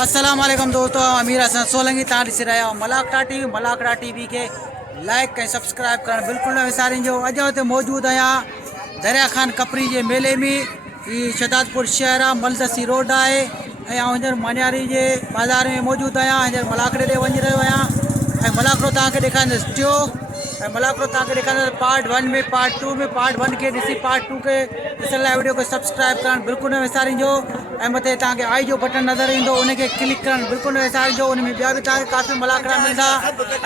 अस्सलाम वालेकुम दोस्तों, अमीर हसन सोलंकी तव्हां ॾिसी रहिया आहियो मलाकड़ा टीवी के लाइक करें सब्सक्राइब करण बिल्कुल न विसारिजो। अॼु हुते मौजूद आहियां दरिया खान कपरी जे मेले में। ही शहदादपुर शहर आहे, मलदसी रोड आहे ऐं हींअर मनियारी जे बाज़ार में मौजूद आहियां। हींअर मलाकड़े ॾे वञी रहियो आहियां ऐं मलाकड़ो तव्हांखे ॾेखारींदुसि टियों ऐं मलाकड़ो तव्हांखे ॾेखारींदुसि पार्ट 1 में, पार्ट 2 में। पार्ट 1 के ॾिसी पार्ट 2 के ॾिसण लाइ वीडियो खे सब्सक्राइब करणु बिल्कुलु न विसारिजो ऐं मथे तव्हांखे आई जो बटन नज़र ईंदो, उनखे क्लिक करणु बिल्कुलु न विसारिजो। उन में ॿिया बि तव्हांखे काफ़ी मलाकड़ा मिलंदा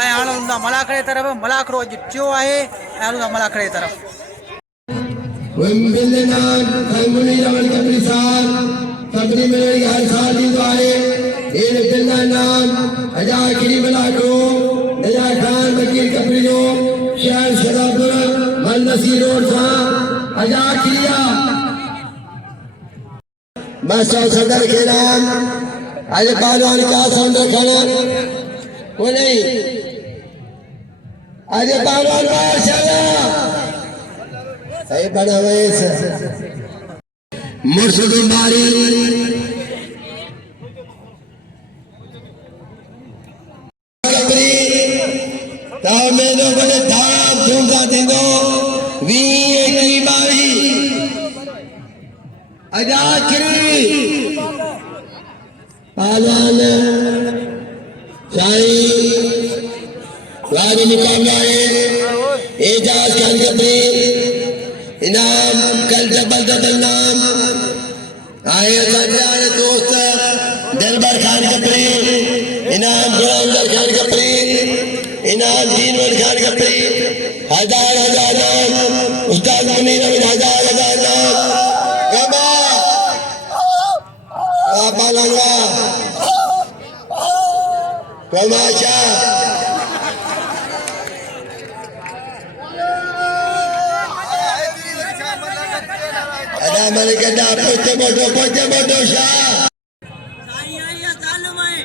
ऐं हाणे हलंदा मलाकड़े तरफ़। मलाकड़ो अॼु टियों आहे ऐं हलंदा मलाकड़े तरफ़। कंपनी में हर साल दी दुआए इन बिल्ला नाम अजा किरी मलाकड़ो नजा खान वकील कपरी जो शहर शहदादपुर मलदसी रोड सा अजा किरिया बस सदर के नाम आज बालवान का संग खाना वो नहीं आज बालवान माशाल्लाह सही बना हुए से मुर्शद बारी कपरी ताव में दो बड़े धाम धूम का देंदो वी की बारी अजाकरी पालन शाही वाली मुकाबला है एजाज खान कपरी इनाम कल जबरदस्त नाम आए सारे दोस्त दरबार खान कपरी इनाम गुलामदर खान कपरी इनाम दीनवर खान कपरी हजार नाम उस्ताद मुनीर हजार नाम गमा पालंगा कमाशा ada mereka dah pote bodoh Syah. Saya tahu mai.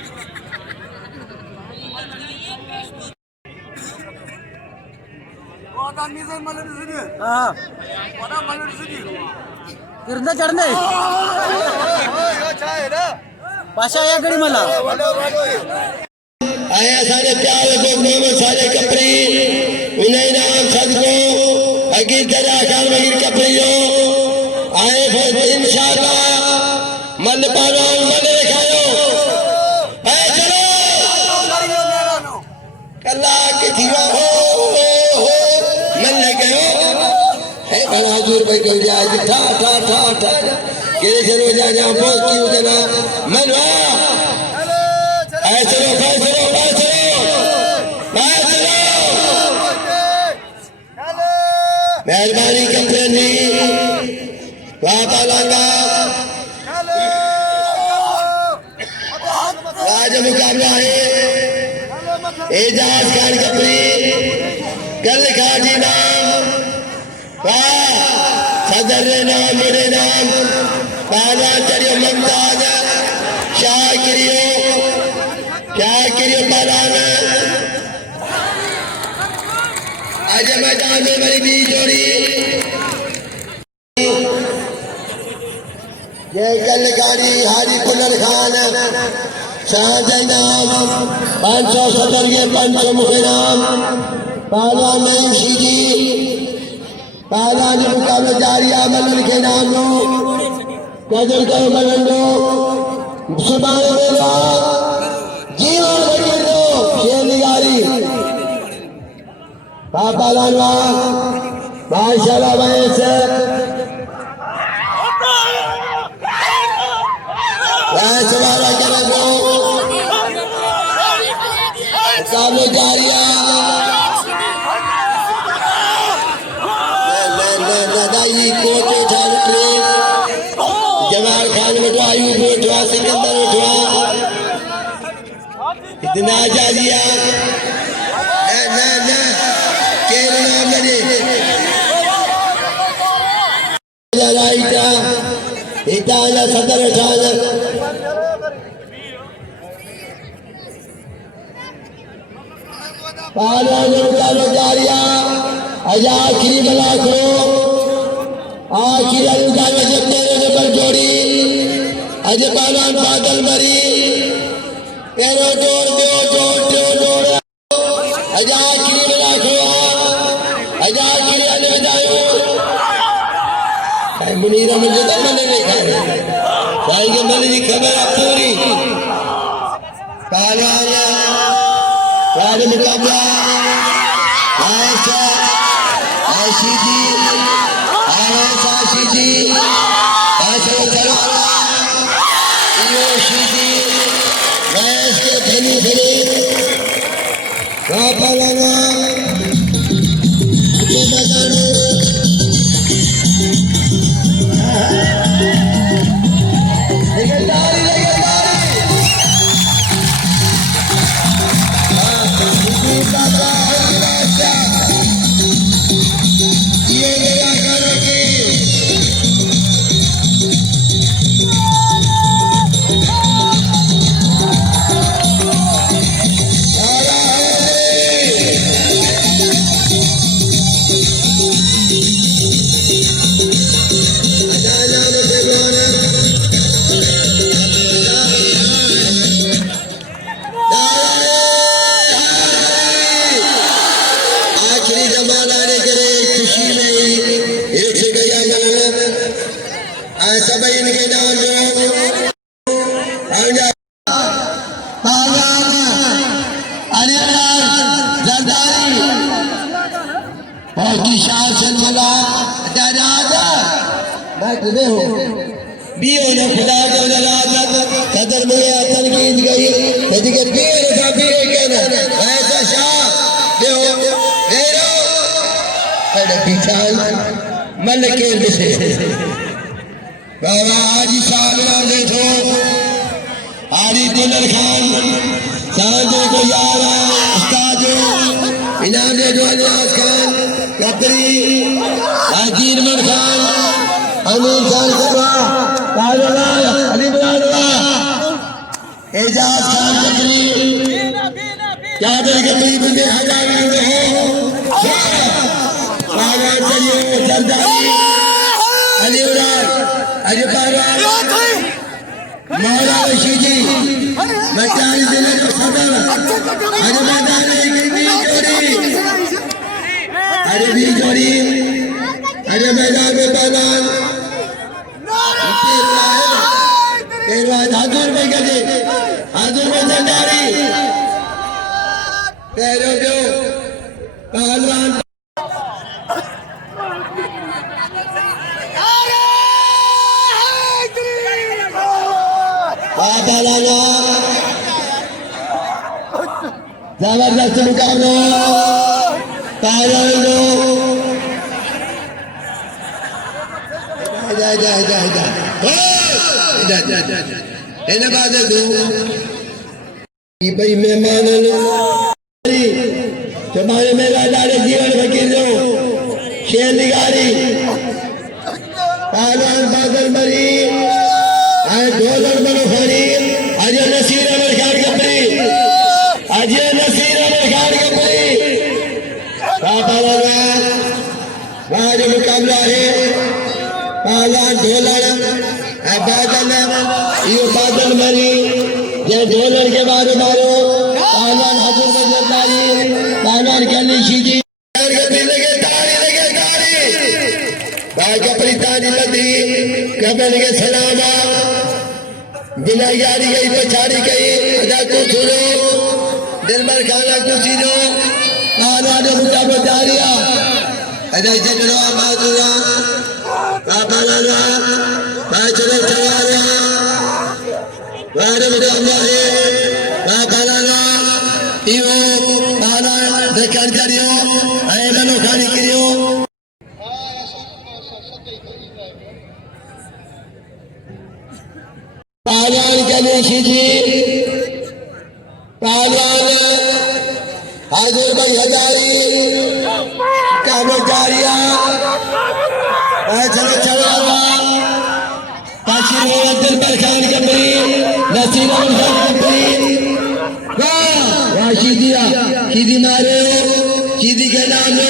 Kau ni saya malu di sini. हाँ. Kau malu di sini. कितना चढ़ने? पाशा या गड़ी मला. आया सारे प्यारे लोग सारे कपरी उन्हें नाम सदको अगीर दरिया खान वगीर कपरी हो आए फिर इंशाअल्लाह मन पावन मन दिखाओ आए चलो कल्ला के थीवा हो मन लगाओ है बड़ा दूर पे कोई जाए ठा के चलो जा पोस्ट की उतना मन आए चलो मेहरबानी कंपनी आज मुकाबला है एजाज खान कपरी कल खाजी नाम सदर नाम मेरे नाम पाला चरियो ममताज शाह किरियो पालाना आज मैदान में मेरी भी जोड़ी ये कलकारी हाजी पुनर खान शाह नाम 570 के 500 मुखे नाम पाला नईम शीजी पाला ने मुकाबला जारिया मलन के नाम लो कदर को मलन लो सुभान अल्लाह जीवन बचर दो शेर निगारी पापा लालवा माशाल्लाह वैसे सवारा करे वो मुकाबले जारिया दादाई कोच उठा निकले जमाल खान उठवा अयूब उठवा सिकंदर उठवा इतना जारिया इताला सदर ठाना पाला ने जारिया अजा आखिरी बला करो आखिरी अनुदान जब तेरे पर जोड़ी अजबानान बादल मरी पहिरों जोड़ हजार किरी राखो हजार किरी हल विधायो मुनीर मुझे तो मन नहीं खाए साईं के मन की खबर है पूरी पहलवान राज मुकाबला ऐसा ऐसी जी ऐसा चला योशी वैस के धनी पहलवान सदर में तनकीद गई मन के दिसे बाबा आज साहब देखो आरी दुलर खान साजो को यारा उस्ताद इनाम दे जो अलियास खान कतरी आजीर मन खान अमीर खान सबा ताजला अली बनावा एजाज खान कतरी यादव के करीब में हजार में हो बाबा चलिए सरदारी अली मौला रशीद जी मचारी जिले का सदर अरे मैदान भी जोड़ी अरे मैदान में पहलवान हाजुर में गए हाजुर में सरदारी पैरों जो पहलवान जबरदस्त मुकाबला भाई मेहमान तुम्हारे मेरा डायरेक्ट जीवन फकीर शेर निगारी पहलवान बादल मरी ढोलक बनो खरी अजय नसीर अमर खान कपड़ी अजय नसीर अमर खान कपड़ी आज मुकाबला है पहलवान ढोलक बादल ये बादल मरी ये ढोलक के बारे मारो पहलवान हजूर बजरदारी पहलवान कनीशी जी कपड़ी तारी लदी कबल के सलामा बिना यारी गई पछाड़ी गई अदा को सुनो दिलबर खाना को सीनो आना ने मुद्दा बतारिया अदा जगड़वा माजुरा कापाला बाचरे चवारा वारे मुद्दा है कापाला इयो आना देखन करियो आएगनो खानी करियो पहलवान कनीशी जी पहलवान हाजुर भाई हजारी कामचारिया चलावा दिलबर खान कपड़ी नसीर खान कपड़ी वाह सीधिया सीधी मारे सीधी के नाम लो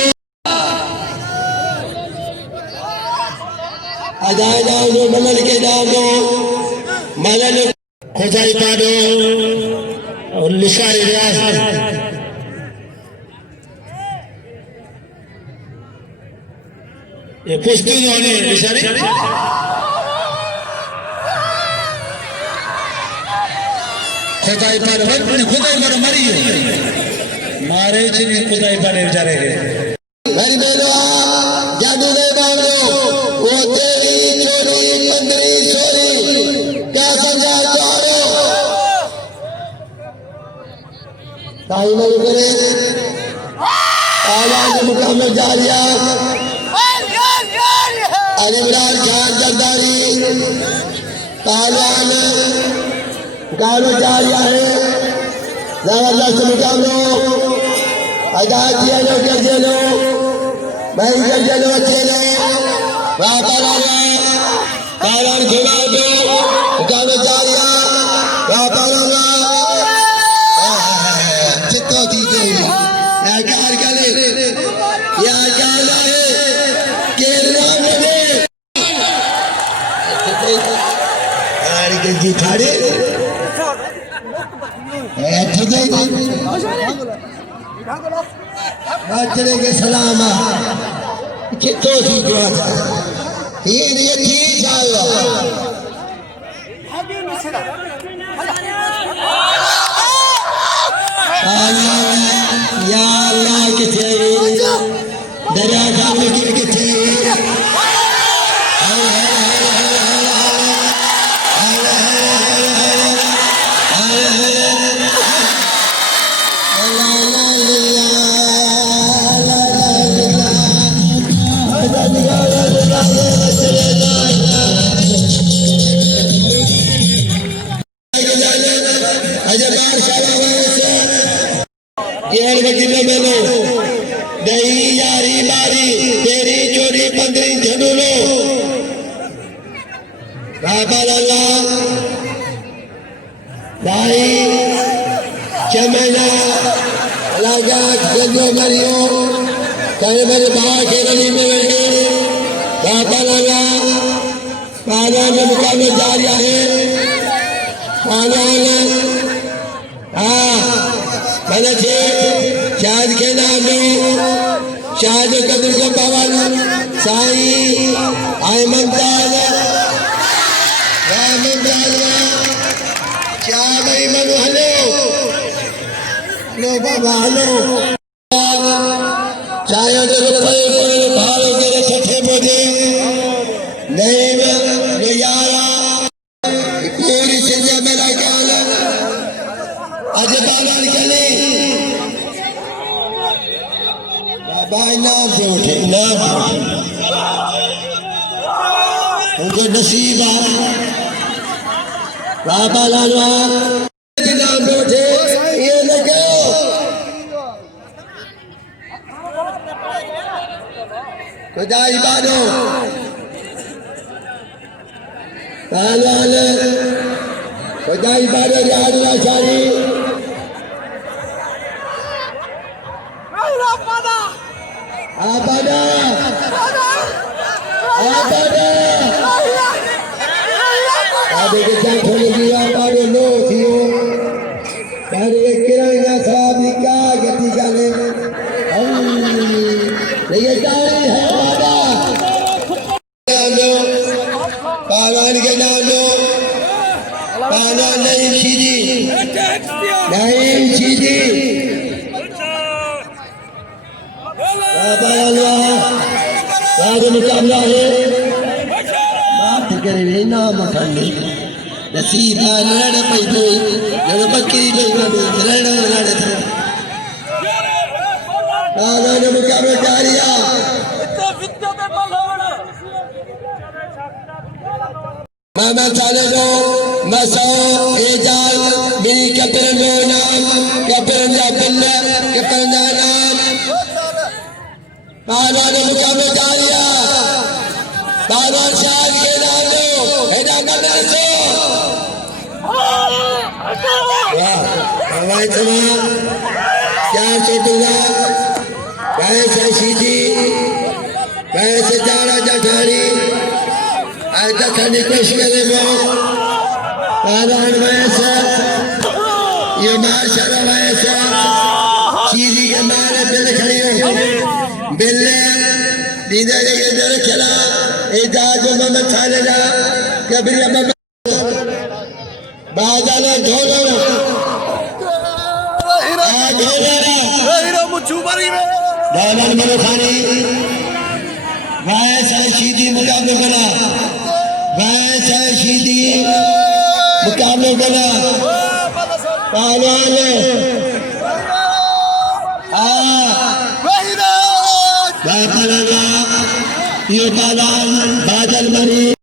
अजाए नाम लो मलल के नाम लो मलल खुदाई पाडो और लिशारी रियाज ये पुष्टि होने लिशारी खुदाई पर मरी मारे चिन्ह खुदाई पर बेचारे मेरी बहनों जादू दे बाबू वो तेरी चोरी पंद्री चोरी क्या समझा चारो ताई नहीं करे आवाज मुकाम जारिया अलीमरान खान जरदारी पहलवान गानो जारिया है जबरदस्त मुकाबलो अदा किया लो कर लो भाई कर लो चलो पहलवान घुमा दो गानो जारिया चित्तो दी गई यार गले यार गले केरला में यार के जी खाड़े चले के सलाम कितो थी गया था ये थी जाओ या अल्लाह किथे दरिया का में किथे दही यारी मारी तेरी चोरी पंद्री झंडूलो बाबा लाला भाई चमेला लगा गंजो मरियो कहीं मेरे बाहर के गली में बैठे बाबा लाला पाना में मुकाबले जारिया है पाना हाँ मैंने शायद के नाम शायद कदर के पवन साई आय ममताज क्या भाई मनु हलो लो बाबा हलो चाहे रुपये भाव के छठे बोझे नहीं मैं यारा पूरी संजय मेरा काल आज बाबा निकले बाबा नाम से उठे नाम उनको नसीब बाबा लालवा के नाम से उठे ये लगे खुदाई बानो पहलवान खुदाई बानो यादवा सारी आबादा आदे के क्या खोले दिया आबादे लो थियो बारे किराया साहब का गति जाने ये गाड़ी है आबादा पहलवान के नाम लो पहलवान नहीं सीधी मुकाबला है बात करे नाम खंडी नसीब लड़ पई थी जड़ बकरी पई लड़ मुकाबला जारिया मामा चाले लो मसो एजाल मेरी कैप्टन लो नाम कैप्टन जा बिल्ला कैप्टन जा नाम पहलवान मुकाबला जारिया पहलवान शाह के नाम लो हेडा करना सो वाह हवाई समा 400 कैसे सीधी कैसे जाना जठानी आज खाने कोशिश करे वो पहलवान वैसे ये माशाल्लाह वैसे चीजी के मारे बिल खड़ी हो बिल दीदा के दर चला इजाज में खाले जा कबरी में बाजाले ढोलो ढोलो मुझू बरी में दालन मलखानी वैसे सीधी मुकाबले करा वैसे सीधी मुकाबले करा पहलवान ये पहलवान बादल मरी